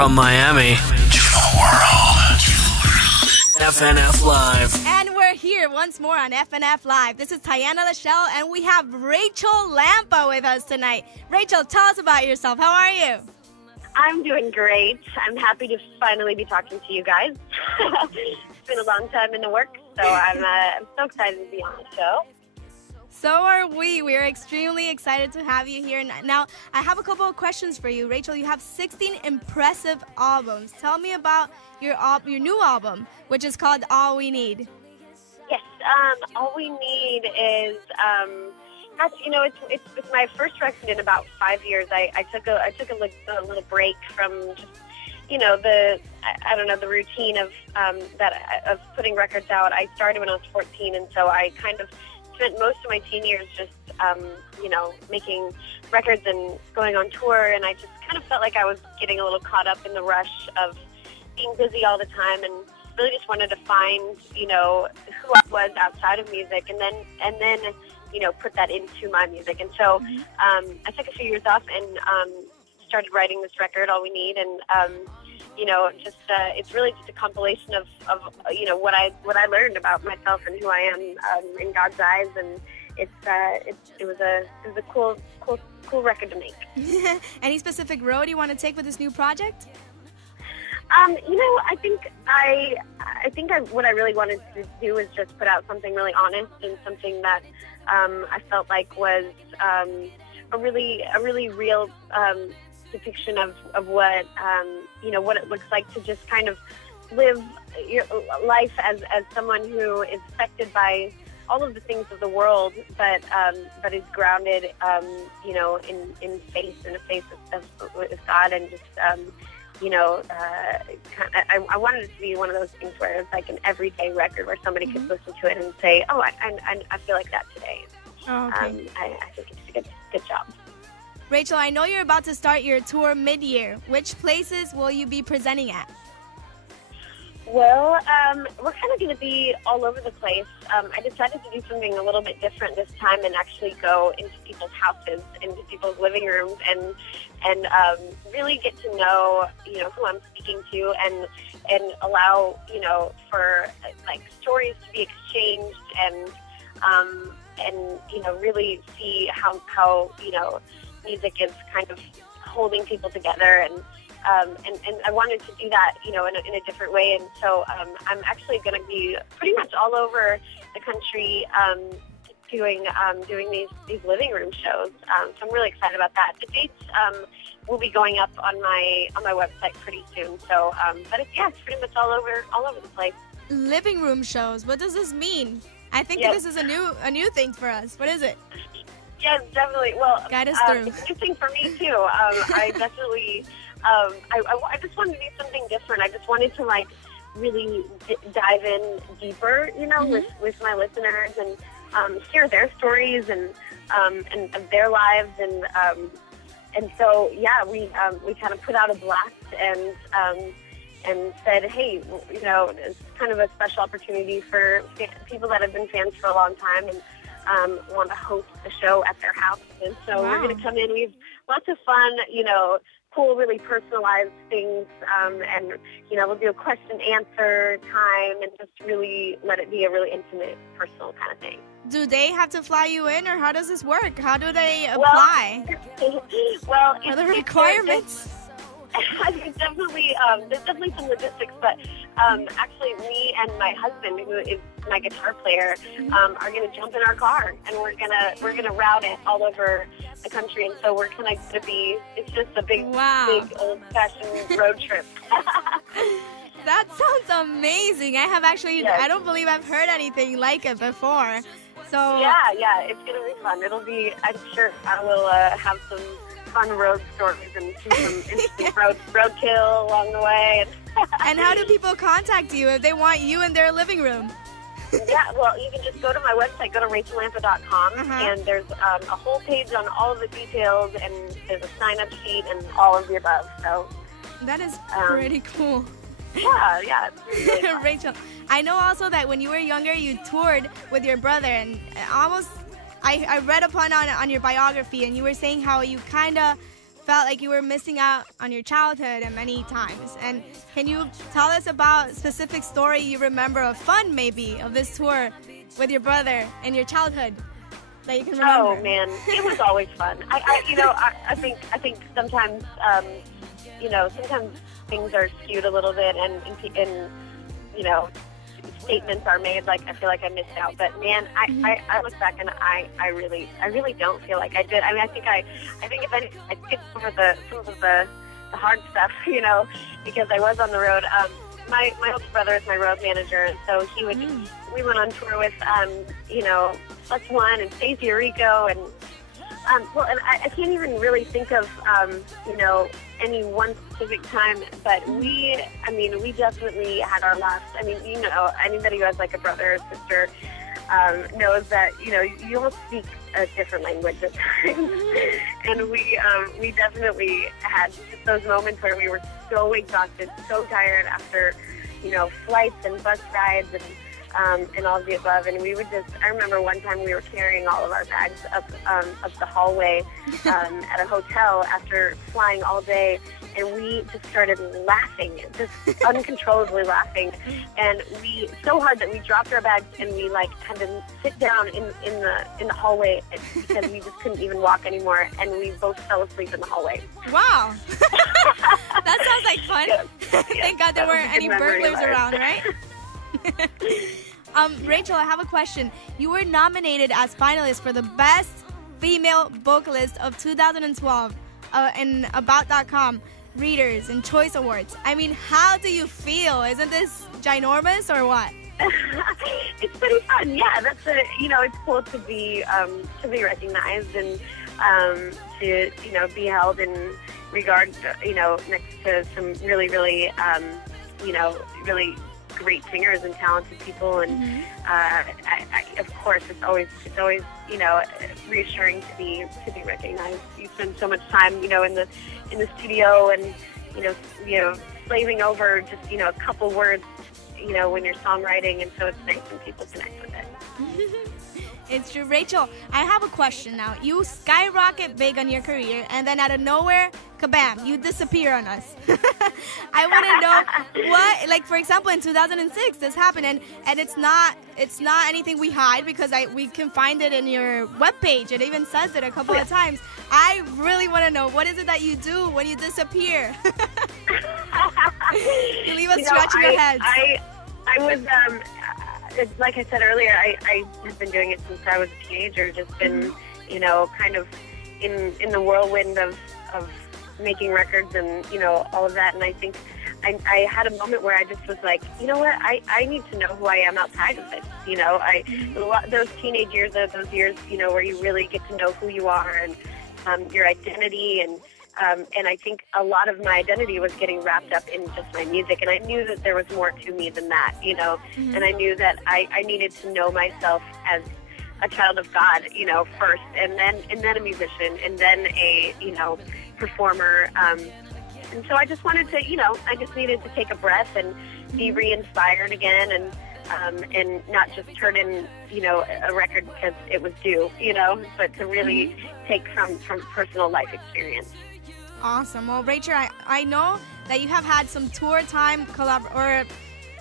From Miami to the world. FNF Live. And we're here once more on FNF Live. This is Tiana Lachelle, and we have Rachael Lampa with us tonight. Rachael, tell us about yourself. How are you? I'm doing great. I'm happy to finally be talking to you guys. It's been a long time in the works, so I'm so excited to be on the show. So are we. We are extremely excited to have you here. Now, I have a couple of questions for you. Rachael, you have 16 impressive albums. Tell me about your new album, which is called All We Need. Yes, All We Need is, it's my first record in about 5 years. I took a little break from just, the routine of putting records out. I started when I was 14, and so I kind of spent most of my teen years just, making records and going on tour, and I just kind of felt like I was getting a little caught up in the rush of being busy all the time, and really just wanted to find, who I was outside of music, and then put that into my music. And so I took a few years off and started writing this record, All We Need, and it's really just a compilation of what I learned about myself and who I am in God's eyes, and it was a cool record to make. Any specific road you want to take with this new project? I think what I really wanted to do was just put out something really honest and something that I felt like was a really real depiction of what what it looks like to just kind of live your life as someone who is affected by all of the things of the world, but is grounded in faith, in a faith of God, and just I wanted it to be one of those things where it's like an everyday record where somebody could listen to it and say, oh, I feel like that today. Oh, okay. I think it's a good job. Rachael, I know you're about to start your tour mid-year. Which places will you be presenting at? Well, we're kind of going to be all over the place. I decided to do something a little bit different this time and actually go into people's houses, into people's living rooms, and really get to know, who I'm speaking to, and allow, for like stories to be exchanged, and really see how music is kind of holding people together, and I wanted to do that, in a different way. And so I'm actually going to be pretty much all over the country doing these living room shows. So I'm really excited about that. The dates will be going up on my website pretty soon. So, but it's pretty much all over the place. Living room shows. What does this mean? I think that this is a new thing for us. What is it? Yes, definitely. Well, guide us through. It's a new thing for me too. I definitely. I just wanted to do something different. I just wanted to really dive in deeper, with my listeners, and hear their stories and of their lives, and so we kind of put out a blast and said, hey, it's kind of a special opportunity for people that have been fans for a long time and want to host the show at their house. And so we're going to come in. We have lots of fun, cool, really personalized things, and we'll do a question answer time and just really let it be a really intimate, personal kind of thing. Do they have to fly you in, or how does this work? How do they apply? What are the requirements? There's definitely some logistics, but actually me and my husband, who is my guitar player, are going to jump in our car, and we're gonna route it all over the country. And so we're kind of going to be, it's just a big old-fashioned road trip. That sounds amazing. I don't believe I've heard anything like it before. So yeah, it's going to be fun. I'm sure I will have some fun road stories and see some interesting roadkill along the way. And how do people contact you if they want you in their living room? Yeah, well, you can just go to my website, go to RachelLampa.com, and there's a whole page on all of the details, and there's a sign-up sheet and all of the above. So that is pretty cool. Yeah, it's really fun. Rachael, I know also that when you were younger, you toured with your brother, and I read upon on your biography, and you were saying how you kind of felt like you were missing out on your childhood and many times. And can you tell us about a specific story you remember of fun, maybe, of this tour with your brother in your childhood that you can remember? Oh man, it was always fun. I think sometimes, sometimes things are skewed a little bit, and statements are made like I feel like I missed out. But man, I look back and I really don't feel like I did. I mean, I think if anything, I skipped over some of the hard stuff, because I was on the road. My older brother is my road manager, and so he would. We went on tour with Plus One and Stacey Rico, and and I can't even really think of any one specific time, but we definitely had our last. I mean, anybody who has like a brother or sister knows that you almost speak a different language at times, and we definitely had just those moments where we were so exhausted, so tired after flights and bus rides and all of the above, and we would I remember one time we were carrying all of our bags up the hallway at a hotel after flying all day, and we just started laughing, just uncontrollably laughing, and so hard that we dropped our bags and we had to sit down in the hallway because we just couldn't even walk anymore, and we both fell asleep in the hallway. Wow. That sounds like fun. Yeah. Thank God there weren't any burglars around, right? Rachel, I have a question. You were nominated as finalist for the Best Female Vocalist of 2012 in About.com Readers and Choice Awards. I mean, how do you feel? Isn't this ginormous or what? It's pretty fun. Yeah, that's it's cool to be recognized and to be held in regard, next to some really really great singers and talented people, and of course it's always reassuring to be recognized. You spend so much time in the studio and slaving over just a couple words when you're songwriting, and so it's nice when people connect with it. It's true. Rachel, I have a question now. You skyrocket big on your career, and then out of nowhere, kabam, you disappear on us. I want to know what, for example, in 2006, this happened, and it's not anything we hide because we can find it in your webpage. It even says it a couple of times. I really want to know, what is it that you do when you disappear? You leave us scratching your heads. I was, like I said earlier, I have been doing it since I was a teenager, just been, kind of in the whirlwind of making records and, all of that. And I think I had a moment where I just was like, you know what, I need to know who I am outside of this. Those teenage years are those years, where you really get to know who you are and your identity, and I think a lot of my identity was getting wrapped up in just my music, and I knew that there was more to me than that, and I knew that I needed to know myself as a child of God, first, and then a musician, and then a, performer, and so I just wanted to, I just needed to take a breath and be re-inspired again, and not just turn in, a record because it was due, but to really take from personal life experience. Awesome. Well, Rachel, I know that you have had some tour time or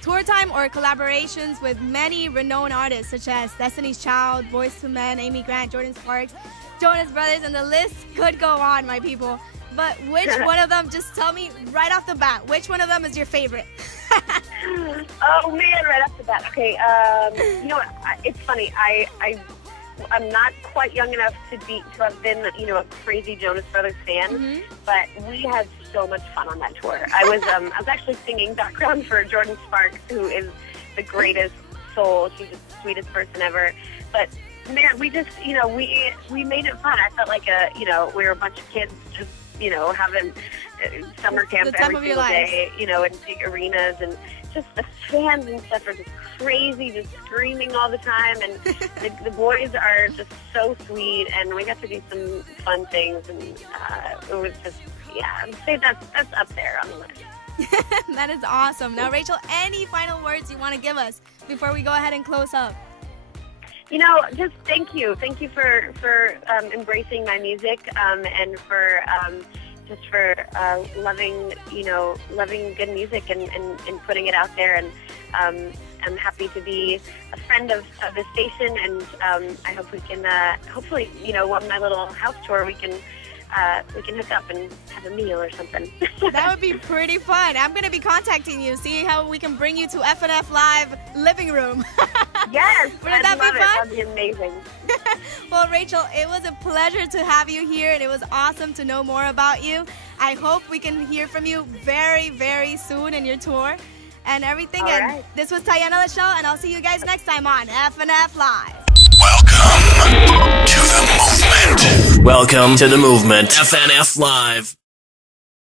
collaborations with many renowned artists such as Destiny's Child, Boyz II Men, Amy Grant, Jordan Sparks, Jonas Brothers, and the list could go on, my people. But which one of them, just tell me right off the bat, which one of them is your favorite? Oh man, right off the bat. Okay, you know what? It's funny. I'm not quite young enough to have been, a crazy Jonas Brothers fan, but we had so much fun on that tour. I was actually singing background for Jordan Sparks, who is the greatest soul. She's the sweetest person ever. But man, we just, we made it fun. I felt like we were a bunch of kids just, having summer camp every single day, in big arenas, and just the fans and stuff are just crazy, just screaming all the time, and the boys are just so sweet, and we got to do some fun things, and it was just, I'd say that's up there on the list. That is awesome. Now, Rachel, any final words you want to give us before we go ahead and close up? Just thank you. Thank you for embracing my music, and for, loving, loving good music and putting it out there. And I'm happy to be a friend of the station, and I hope we can, hopefully, on my little house tour, we can hook up and have a meal or something. That would be pretty fun. I'm going to be contacting you, see how we can bring you to FNF Live living room. Yes, Wouldn't that be fun? That'd be amazing. Well, Rachael, it was a pleasure to have you here, and it was awesome to know more about you. I hope we can hear from you very, very soon in your tour and everything. All and right. This was Tayana Lachelle, and I'll see you guys next time on FNF Live. Welcome to the movement. Welcome to the movement. FNF Live.